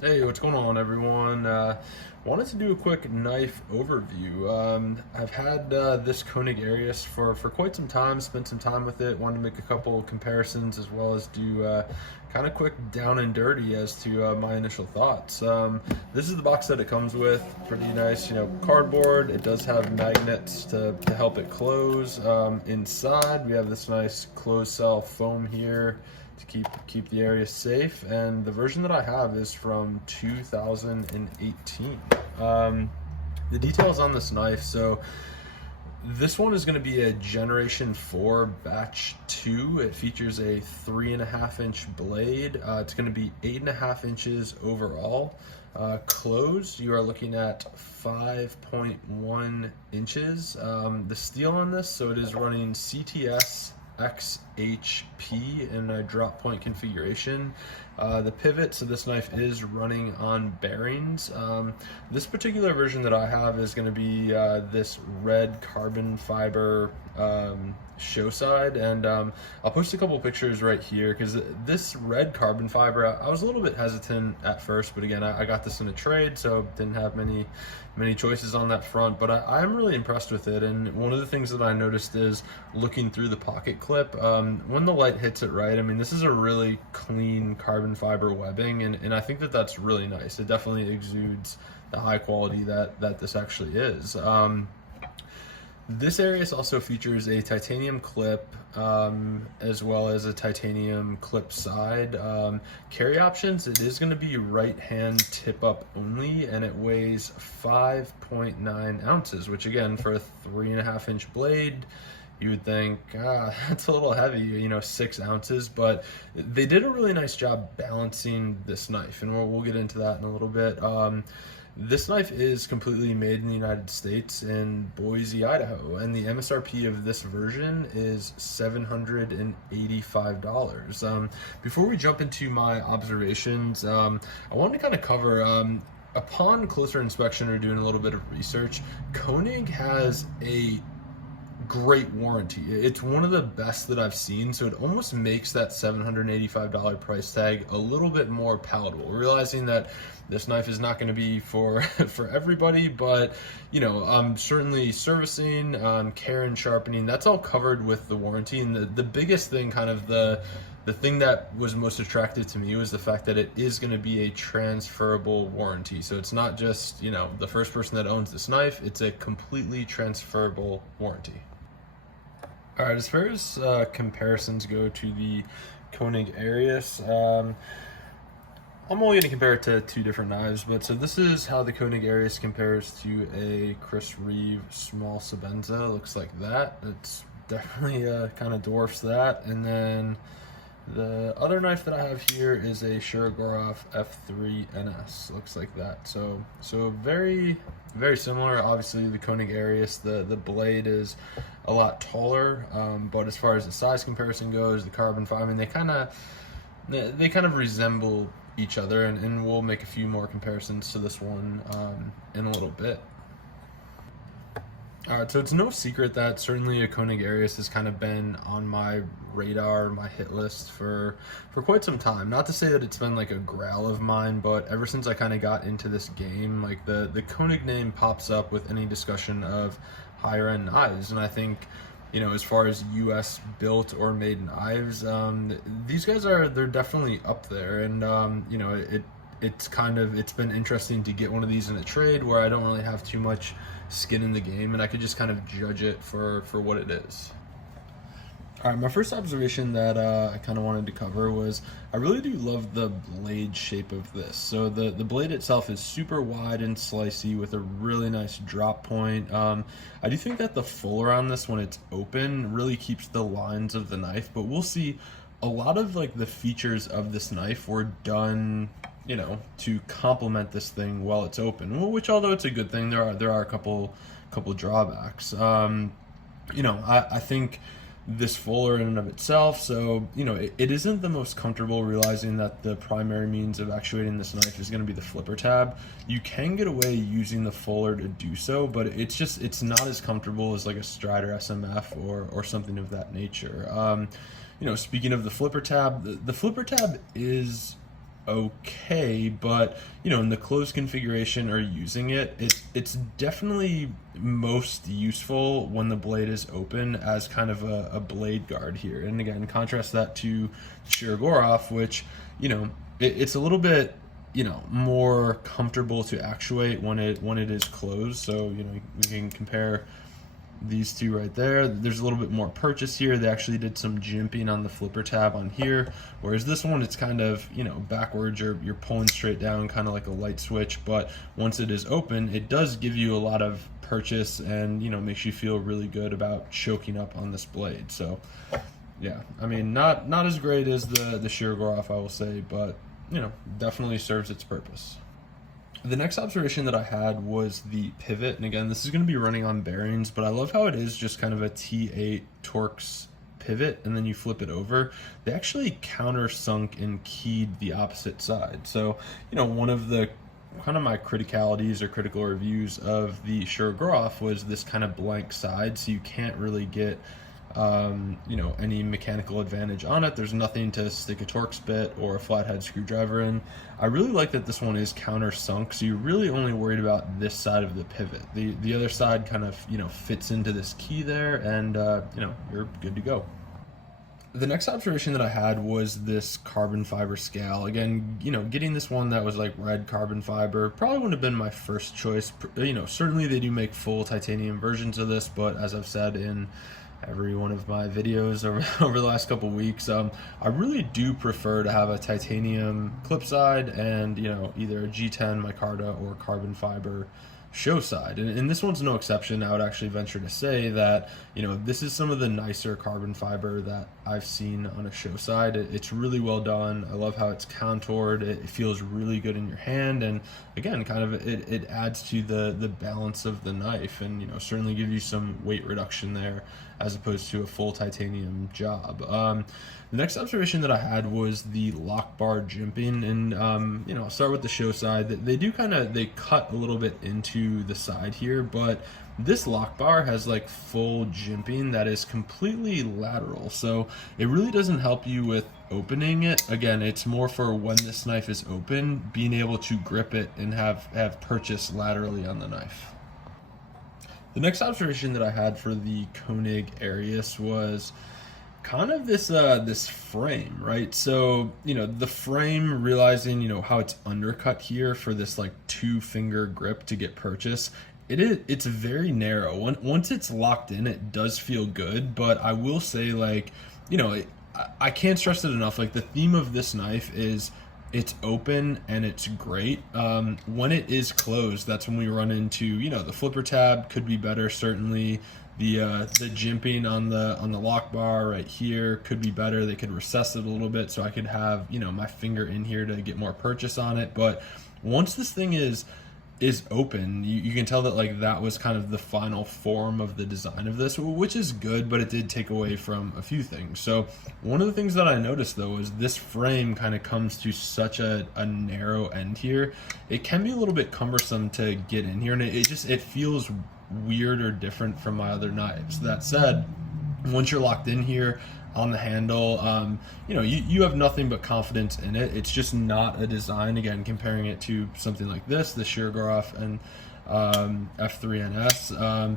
Hey, what's going on, everyone? Wanted to do a quick knife overview. I've had this Koenig Arius for quite some time, spent some time with it, wanted to make a couple comparisons as well as do kind of quick down and dirty as to my initial thoughts. This is the box that it comes with, pretty nice, cardboard. It does have magnets to help it close. Inside, we have this nice closed cell foam here to keep the area safe. And the version that I have is from 2018. The details on this knife. So this one is going to be a Generation 4 Batch 2. It features a 3.5-inch blade. It's going to be 8.5 inches overall. Closed, you are looking at 5.1 inches. The steel on this, so it is running CTS XHP in a drop point configuration. The pivot, so this knife is running on bearings. This particular version that I have is going to be this red carbon fiber show side, and I'll post a couple pictures right here because this red carbon fiber, I was a little bit hesitant at first, but again, I got this in a trade, so didn't have many choices on that front, but I'm really impressed with it. And one of the things that I noticed is looking through the pocket clip, when the light hits it right, I mean, this is a really clean carbon fiber webbing, and I think that that's really nice. It definitely exudes the high quality that this actually is. This Arius also features a titanium clip as well as a titanium clip side. Carry options, it is going to be right hand tip up only, and it weighs 5.9 ounces, which again, for a 3.5-inch blade, you would think, that's a little heavy, 6 ounces, but they did a really nice job balancing this knife, and we'll get into that in a little bit. This knife is completely made in the United States in Boise, Idaho, and the MSRP of this version is $785. Before we jump into my observations, I wanted to kind of cover, upon closer inspection or doing a little bit of research, Koenig has a great warranty. It's one of the best that I've seen, so it almost makes that $785 price tag a little bit more palatable, realizing that this knife is not going to be for for everybody, but certainly servicing, care and sharpening, that's all covered with the warranty. And the biggest thing, kind of the thing that was most attractive to me, was the fact that it is going to be a transferable warranty. So it's not just, the first person that owns this knife, it's a completely transferable warranty. All right, as far as comparisons go to the Koenig Arius, I'm only going to compare it to two different knives, but so this is how the Koenig Arius compares to a Chris Reeve small Sabenza. Looks like that. It's definitely kind of dwarfs that. And then the other knife that I have here is a Shirogorov F3 NS. Looks like that. So very, very similar. Obviously, the Koenig Arius, the blade is a lot taller, but as far as the size comparison goes, the carbon fiber, I mean, they kind of resemble each other, and we'll make a few more comparisons to this one in a little bit. All right, so it's no secret that certainly a Koenig Arius has kind of been on my radar, my hit list for quite some time. Not to say that it's been like a grail of mine, but ever since I kind of got into this game, like the Koenig name pops up with any discussion of higher end knives, and I think, as far as U.S. built or made knives, these guys they're definitely up there, and it's been interesting to get one of these in a trade where I don't really have too much skin in the game, and I could just kind of judge it for what it is. All right, my first observation that I kind of wanted to cover was I really do love the blade shape of this. So the blade itself is super wide and slicey with a really nice drop point. I do think that the fuller on this, when it's open, really keeps the lines of the knife, but we'll see a lot of like the features of this knife were done to complement this thing while it's open, which, although it's a good thing, there are a couple drawbacks. I think this fuller in and of itself, so it isn't the most comfortable, realizing that the primary means of actuating this knife is going to be the flipper tab. You can get away using the fuller to do so, but it's not as comfortable as like a Strider SMF or something of that nature. Speaking of the flipper tab, the flipper tab is okay, but in the closed configuration or using it, it's definitely most useful when the blade is open as kind of a blade guard here. And again, contrast that to Shirogorov, which it's a little bit more comfortable to actuate when it is closed. So we can compare these two right there. There's a little bit more purchase here. They actually did some jimping on the flipper tab on here, whereas this one, it's kind of backwards. You're pulling straight down, kind of like a light switch, but once it is open, it does give you a lot of purchase and makes you feel really good about choking up on this blade. So yeah, I mean, not as great as the Shirogorov, I will say, but definitely serves its purpose. The next observation that I had was the pivot, and again, this is going to be running on bearings, but I love how it is just kind of a T8 Torx pivot, and then you flip it over. They actually countersunk and keyed the opposite side. So, one of the kind of my criticalities or critical reviews of the Shirogorov was this kind of blank side, so you can't really get any mechanical advantage on it. There's nothing to stick a Torx bit or a flathead screwdriver in. I really like that this one is countersunk, so you're really only worried about this side of the pivot. The other side kind of fits into this key there, and you're good to go. The next observation that I had was this carbon fiber scale. Again, getting this one that was like red carbon fiber probably wouldn't have been my first choice. Certainly they do make full titanium versions of this, but as I've said in every one of my videos over the last couple weeks, I really do prefer to have a titanium clip side and either a G10 micarta or carbon fiber show side, and this one's no exception. I would actually venture to say that this is some of the nicer carbon fiber that I've seen on a show side. It's really well done. I love how it's contoured. It feels really good in your hand, and again, kind of it adds to the balance of the knife, and certainly give you some weight reduction there as opposed to a full titanium job. The next observation that I had was the lock bar jimping, and I'll start with the show side. They do they cut a little bit into the side here, but this lock bar has like full jimping that is completely lateral, so it really doesn't help you with opening it. Again, it's more for when this knife is open, being able to grip it and have purchase laterally on the knife. The next observation that I had for the Koenig Arius was kind of this frame, right? So the frame, realizing how it's undercut here for this like 2-finger grip to get purchase. It's very narrow. Once it's locked in, it does feel good, but I will say, like, I can't stress it enough. Like, the theme of this knife is it's open and it's great. When it is closed, that's when we run into the flipper tab could be better, certainly. The jimping on the lock bar right here could be better. They could recess it a little bit so I could have my finger in here to get more purchase on it. But once this thing is open, you can tell that like that was kind of the final form of the design of this, which is good, but it did take away from a few things. So one of the things that I noticed though is this frame kind of comes to such a narrow end here. It can be a little bit cumbersome to get in here, and it feels weird or different from my other knives. That said, once you're locked in here on the handle, you have nothing but confidence in it. It's just not a design, again, comparing it to something like this, the Shirogorov and F3NS.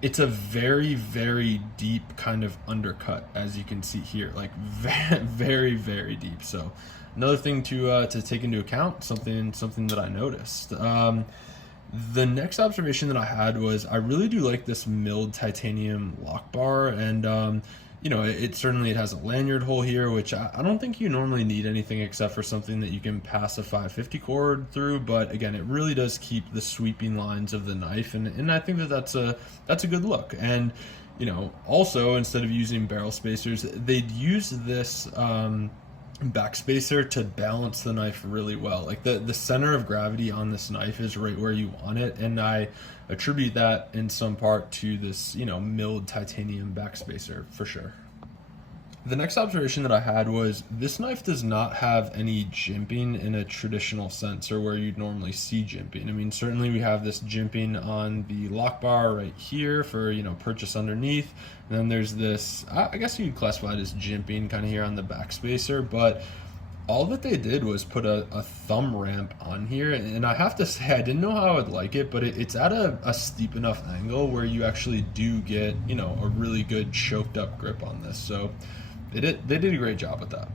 It's a very, very deep kind of undercut, as you can see here, like very, very deep. So another thing to take into account, something that I noticed. The next observation that I had was I really do like this milled titanium lock bar, and it certainly has a lanyard hole here, which I don't think you normally need anything except for something that you can pass a 550 cord through, but again, it really does keep the sweeping lines of the knife, and I think that's a good look. And also, instead of using barrel spacers, they'd use this backspacer to balance the knife really well. Like the center of gravity on this knife is right where you want it, and I attribute that in some part to this milled titanium backspacer for sure. The next observation that I had was this knife does not have any jimping in a traditional sense, or where you'd normally see jimping. I mean, certainly we have this jimping on the lock bar right here for purchase underneath, and then there's this, I guess you'd classify it as jimping kind of here on the backspacer, but All that they did was put a thumb ramp on here, and I have to say I didn't know how I would like it, but it's at a steep enough angle where you actually do get, you know, a really good choked up grip on this. So they did a great job with that.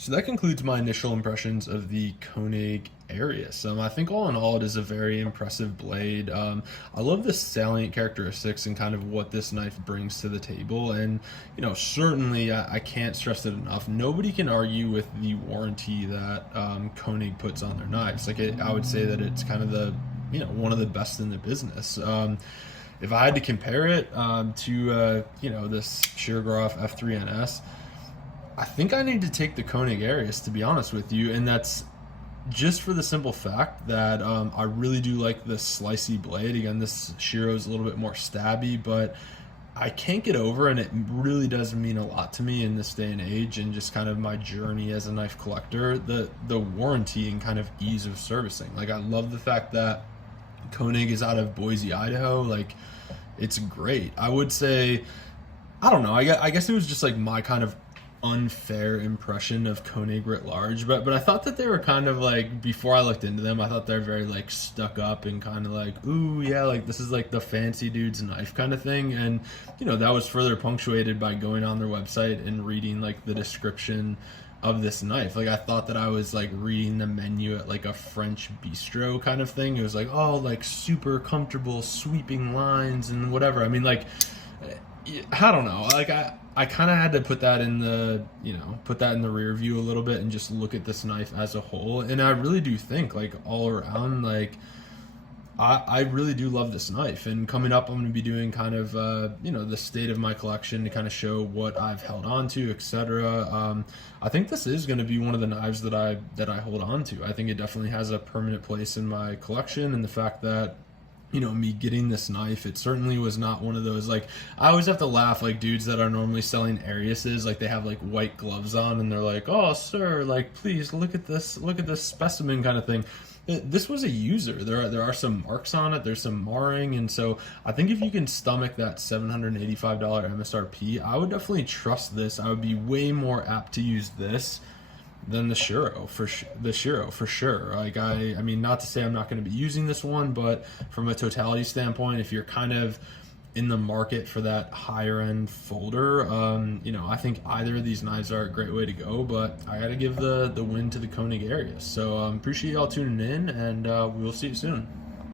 So that concludes my initial impressions of the Koenig Arius. I think all in all, it is a very impressive blade. I love the salient characteristics and kind of what this knife brings to the table. And, you know, certainly I can't stress it enough. Nobody can argue with the warranty that Koenig puts on their knives. Like, I would say that it's kind of the, you know, one of the best in the business. If I had to compare it to, you know, this Sheargroff F3NS, I think I need to take the Koenig Arius, to be honest with you, and that's just for the simple fact that I really do like the slicey blade. Again, this Shiro is a little bit more stabby, but I can't get over, and it really does mean a lot to me in this day and age, and just kind of my journey as a knife collector, the warranty and kind of ease of servicing. Like, I love the fact that Koenig is out of Boise, Idaho. Like, it's great. I would say, I don't know, I guess it was just like my kind of unfair impression of Koenig writ large, but I thought that they were kind of like, before I looked into them, I thought they're very like stuck up and kind of like, ooh yeah, like this is like the fancy dude's knife kind of thing. And you know, that was further punctuated by going on their website and reading like the description of this knife. Like, I thought that I was like reading the menu at like a French bistro kind of thing. It was like, oh, like super comfortable sweeping lines and whatever. I mean, like, I don't know, like I kind of had to put that in the, you know, put that in the rear view a little bit and just look at this knife as a whole. And I really do think, like, all around, like, I really do love this knife. And coming up, I'm going to be doing kind of, you know, the state of my collection to kind of show what I've held on to, etc. I think this is going to be one of the knives that I hold on to. I think it definitely has a permanent place in my collection, and the fact that, you know, me getting this knife, it certainly was not one of those, like, I always have to laugh, like, dudes that are normally selling Ariuses, like, they have like white gloves on and they're like, oh sir, like, please look at this specimen kind of thing. This was a user. There are some marks on it, there's some marring, and so I think if you can stomach that $785 MSRP, I would definitely trust this. I would be way more apt to use this than the Shiro for sure. Like, I mean, not to say I'm not going to be using this one, but from a totality standpoint, if you're kind of in the market for that higher end folder, you know, I think either of these knives are a great way to go, but I got to give the win to the Koenig Arius. So appreciate y'all tuning in, and we'll see you soon.